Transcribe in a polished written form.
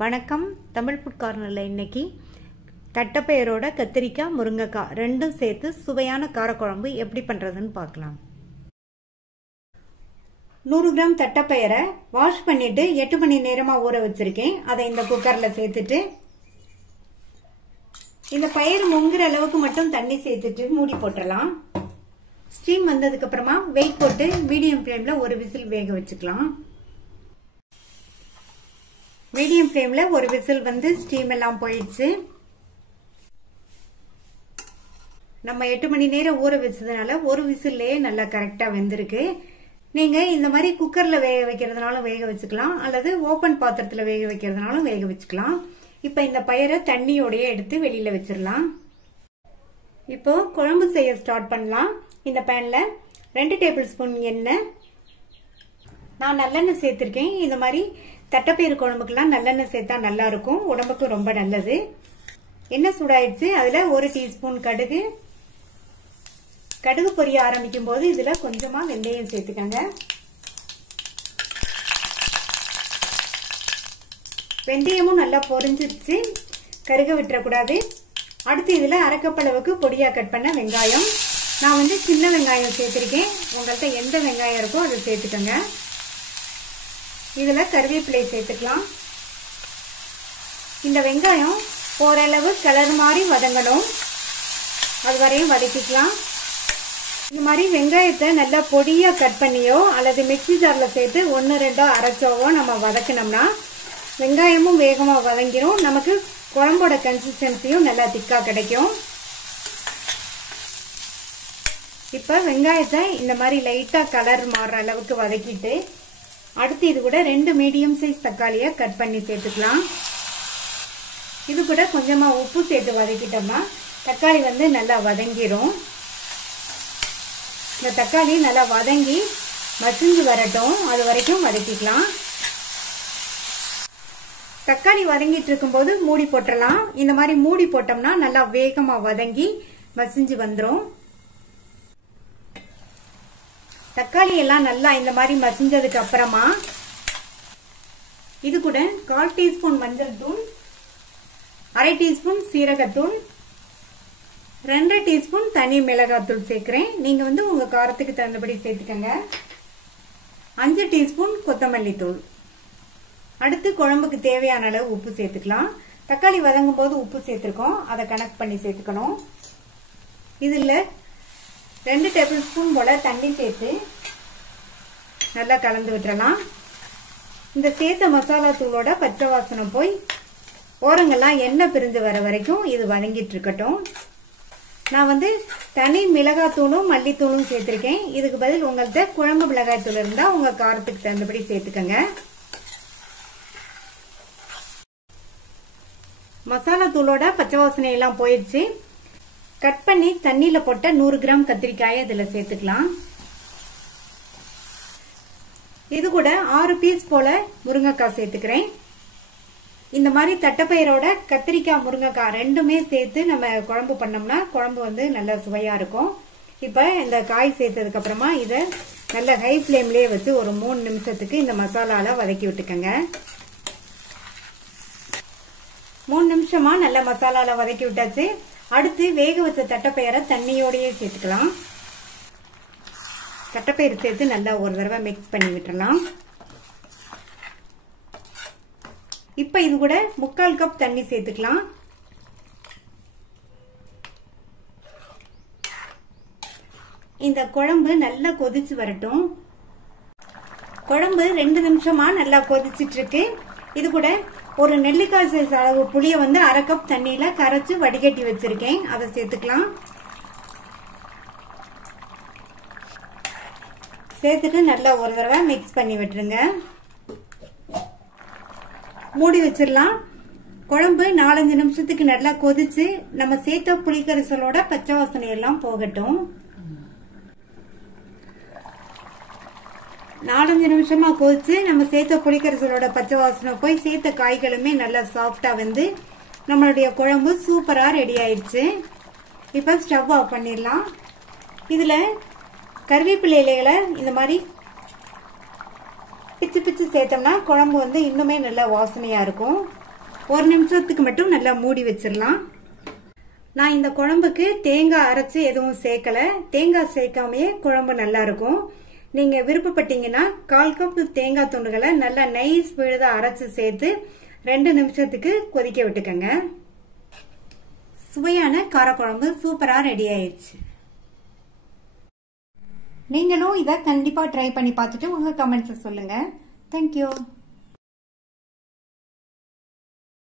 வணக்கம். தமிழ் ஃபுட் கார்னரில் இன்னைக்கு தட்டைப்பயிரோட கத்திரிக்காய் முருங்கைக்காய் ரெண்டும் சேர்த்து சுவையான காரக்குழம்பு எப்படி பண்ணுறதுன்னு பார்க்கலாம். 100 கிராம் தட்டைப்பயிரை வாஷ் பண்ணிட்டு 8 மணி நேரமாக ஊற வச்சிருக்கேன். அதை இந்த குக்கரில் சேர்த்துட்டு இந்த பயிர் முங்குற அளவுக்கு மட்டும் தண்ணி சேர்த்துட்டு மூடி போட்டுடலாம். ஸ்டீம் வந்ததுக்கு அப்புறமா வெயிட் போட்டு மீடியம் ஃப்ளேம்ல ஒரு விசில் வேக வச்சுக்கலாம். மீடியம் ஃப்ளேம்ல ஒரு விசில் வந்து ஸ்டீம் எல்லாம் போயிடுச்சு. நம்ம 8 மணி நேரம் ஊற வச்சதுனால ஒரு விசில்லையே நல்லா கரெக்டா வெந்திருக்கு. நீங்க இந்த மாதிரி குக்கர்ல வேக வைக்கிறதுனாலும் வேக வச்சுக்கலாம், அல்லது ஓபன் பாத்திரத்துல வேக வைக்கிறதுனாலும் வேக வச்சுக்கலாம். இப்ப இந்த பயிரை தண்ணியோடய எடுத்து வெளியில வச்சிடலாம். இப்போ குழம்பு செய்ய ஸ்டார்ட் பண்ணலாம். இந்த பேன்ல 2 டேபிள் ஸ்பூன் எண்ணெய், நான் நல்லெண்ணெய் சேர்த்திருக்கேன். இந்த மாதிரி தட்டைப்பயிறு குழம்புக்கெல்லாம் நல்லெண்ணெய் சேர்த்தா நல்லா இருக்கும், உடம்புக்கு ரொம்ப நல்லது. எண்ணெய் சூடாயிடுச்சு. அதுல 1 டீஸ்பூன் கடுகு. கடுகு பொரிய ஆரம்பிக்கும் போது இதுல கொஞ்சமா வெந்தயம் சேர்த்துக்கங்க. வெந்தயமும் நல்லா பொரிஞ்சிருச்சு, கருக விட்டுறக்கூடாது. அடுத்து இதுல அரை கப் அளவுக்கு பொடியா கட் பண்ண வெங்காயம். நான் வந்து சின்ன வெங்காயம் சேர்த்திருக்கேன். உங்கள்கிட்ட எந்த வெங்காயம் இருக்கோ அதை சேர்த்துக்கங்க. இதுல கருவேப்பிலை சேர்த்துக்கலாம். இந்த வெங்காயம் ஓரளவு கலர் மாதிரி வதங்கணும், அது வரையும் வதக்கிக்கலாம். இந்த மாதிரி வெங்காயத்தை நல்லா பொடியா கட் பண்ணியோ அல்லது மிக்சி ஜார்ல சேர்த்து 1-2 அரைச்சோவோ நம்ம வதக்கினோம்னா வெங்காயமும் வேகமா வதங்கிரும், நமக்கு குழம்போட கன்சிஸ்டன்சியும் நல்லா திக்கா கிடைக்கும். இப்ப வெங்காயத்தை இந்த மாதிரி லைட்டா கலர் மாறுற அளவுக்கு வதக்கிட்டு அடுத்து இது கூட 2 மீடியம் சைஸ் தக்காளியை கட் பண்ணி சேர்த்துக்கலாம். இது கூட கொஞ்சமா உப்பு சேர்த்து வதக்கிட்டோம்னா தக்காளி வந்து நல்லா வதங்கிரும். இந்த தக்காளி நல்லா வதங்கி மசிஞ்சு வரட்டும், அது வரைக்கும் வதக்கிக்கலாம். தக்காளி வதங்கிட்டு இருக்கும் போது மூடி போட்டுடலாம். இந்த மாதிரி மூடி போட்டோம்னா நல்லா வேகமா வதங்கி மசிஞ்சு வந்துடும். தக்காளி எல்லாம் நல்லா இந்த மாதிரி மசிஞ்சதுக்கு அப்புறமா இது கூட 1/4 டீஸ்பூன் மஞ்சள் தூள், 1/2 டீஸ்பூன் சீரகத்தூள், 2 டீஸ்பூன் தனி மிளகாத்தூள் சேர்க்கிறேன். நீங்க வந்து உங்க காரத்துக்கு தகுந்தபடி சேர்த்துக்கங்க. 5 டீஸ்பூன் கொத்தமல்லி தூள். அடுத்து குழம்புக்கு தேவையான அளவு உப்பு சேர்த்துக்கலாம். தக்காளி வதங்கும் போது உப்பு சேர்த்திருக்கோம், அதை கனெக்ட் பண்ணி சேர்த்துக்கணும். இதுல 2 டேபிள் ஸ்பூன் போல தண்ணி சேர்த்து நல்லா கலந்து விட்டுறலாம். இந்த சேர்த்த மசாலா தூளோட பச்சை வாசனை போய் ஓரங்கள்லாம் எண்ணெய் பிரிஞ்சு வர வரைக்கும் இது வதங்கிட்டு இருக்கட்டும். நான் வந்து தனி மிளகாத்தூளும் மல்லித்தூளும் சேர்த்திருக்கேன். இதுக்கு பதில் உங்கள்கிட்ட குழம்பு மிளகாய் தூள் இருந்தா உங்க காரத்துக்கு தகுந்தபடி சேர்த்துக்கங்க. மசாலா தூளோட பச்சை வாசனை எல்லாம் போயிடுச்சு. கட் பண்ணி தண்ணியில போட்ட 100 கிராம் கத்திரிக்காயை இதுல சேர்த்துக்கலாம். இது கூட 6 பீஸ் போல முருங்கைக்காய் சேர்த்துக்கிறேன். இந்த மாதிரி தட்டைப்பயிரோட கத்திரிக்காய் முருங்கைக்காய் ரெண்டுமே சேர்த்து நம்ம குழம்பு பண்ணோம்னா குழம்பு வந்து நல்லா சுவையா இருக்கும். இப்ப இந்த காய் சேர்த்ததுக்கு அப்புறமா இதை நல்ல ஹை ஃபிளேம்லயே வச்சு ஒரு 3 நிமிஷத்துக்கு இந்த மசாலால வதக்கி விட்டுக்கங்க. 3 நிமிஷமா நல்ல மசாலால வதக்கி விட்டாச்சு. அடுத்து வேக வச்ச தட்டைப்பயிரை தண்ணியோடயே சேர்த்துக்கலாம். தட்டைப்பயிறு சேர்த்து நல்லா ஒரு தடவை மிக்ஸ் பண்ணி விட்டுறலாம். இப்ப இது கூட 3/4 கப் தண்ணி சேர்த்துக்கலாம். இந்த குழம்பு நல்லா கொதிச்சு வரட்டும். குழம்பு 2 நிமிஷமா நல்லா கொதிச்சிட்டு இருக்கு. இது கூட ஒரு நெல்லிக்காய் சைஸ் அளவு புளிய வந்து 1/2 கப் தண்ணியில கரைச்சு வடிகட்டி வச்சிருக்கேன், அதை சேர்த்துக்கலாம். சேர்த்துட்டு நல்லா ஒரு தடவை மிக்ஸ் பண்ணி விட்டுருங்க. மூடி வச்சிடலாம். குழம்பு 4-5 நிமிஷத்துக்கு நல்லா கொதிச்சு நம்ம சேர்த்த புளிக்கரைசலோட பச்சை வாசனை எல்லாம் போகட்டும். 4-5 நிமிஷமா கொதிச்சு நம்ம சேர்த்த புளிக்கரைசலோட பச்சை வாசனை போய் சேர்த்த காய்களுமே நல்லா சாஃப்டா வந்து நம்மளுடைய குழம்பு சூப்பரா ரெடி ஆயிடுச்சு. இப்ப ஸ்டவ் ஆஃப் பண்ணிடலாம். இதுல கருவேப்பிலை இலைகளை இந்த மாதிரி பிச்சு பிச்சு சேர்த்தோம்னா குழம்பு வந்து இன்னுமே நல்ல வாசனையா இருக்கும். 1 நிமிஷத்துக்கு மட்டும் நல்லா மூடி வச்சிடலாம். நான் இந்த குழம்புக்கு தேங்காய் அரைச்சு எதுவும் சேர்க்கல. தேங்காய் சேர்க்காமயே குழம்பு நல்லா இருக்கும். நீங்க விருப்பப்பட்டீங்கன்னா 1/4 கப் தேங்காய் துண்டுகளை நல்லா நைஸ் விழுதா அரைச்சு சேர்த்து 2 நிமிஷத்துக்கு கொதிக்க விட்டுக்கங்க. சுவையான காரக்குழம்பு சூப்பரா ரெடி ஆயிடுச்சு. நீங்களும் இதை கண்டிப்பா ட்ரை பண்ணி பார்த்துட்டு உங்க கமெண்ட்ஸ் சொல்லுங்க. தேங்க்யூ.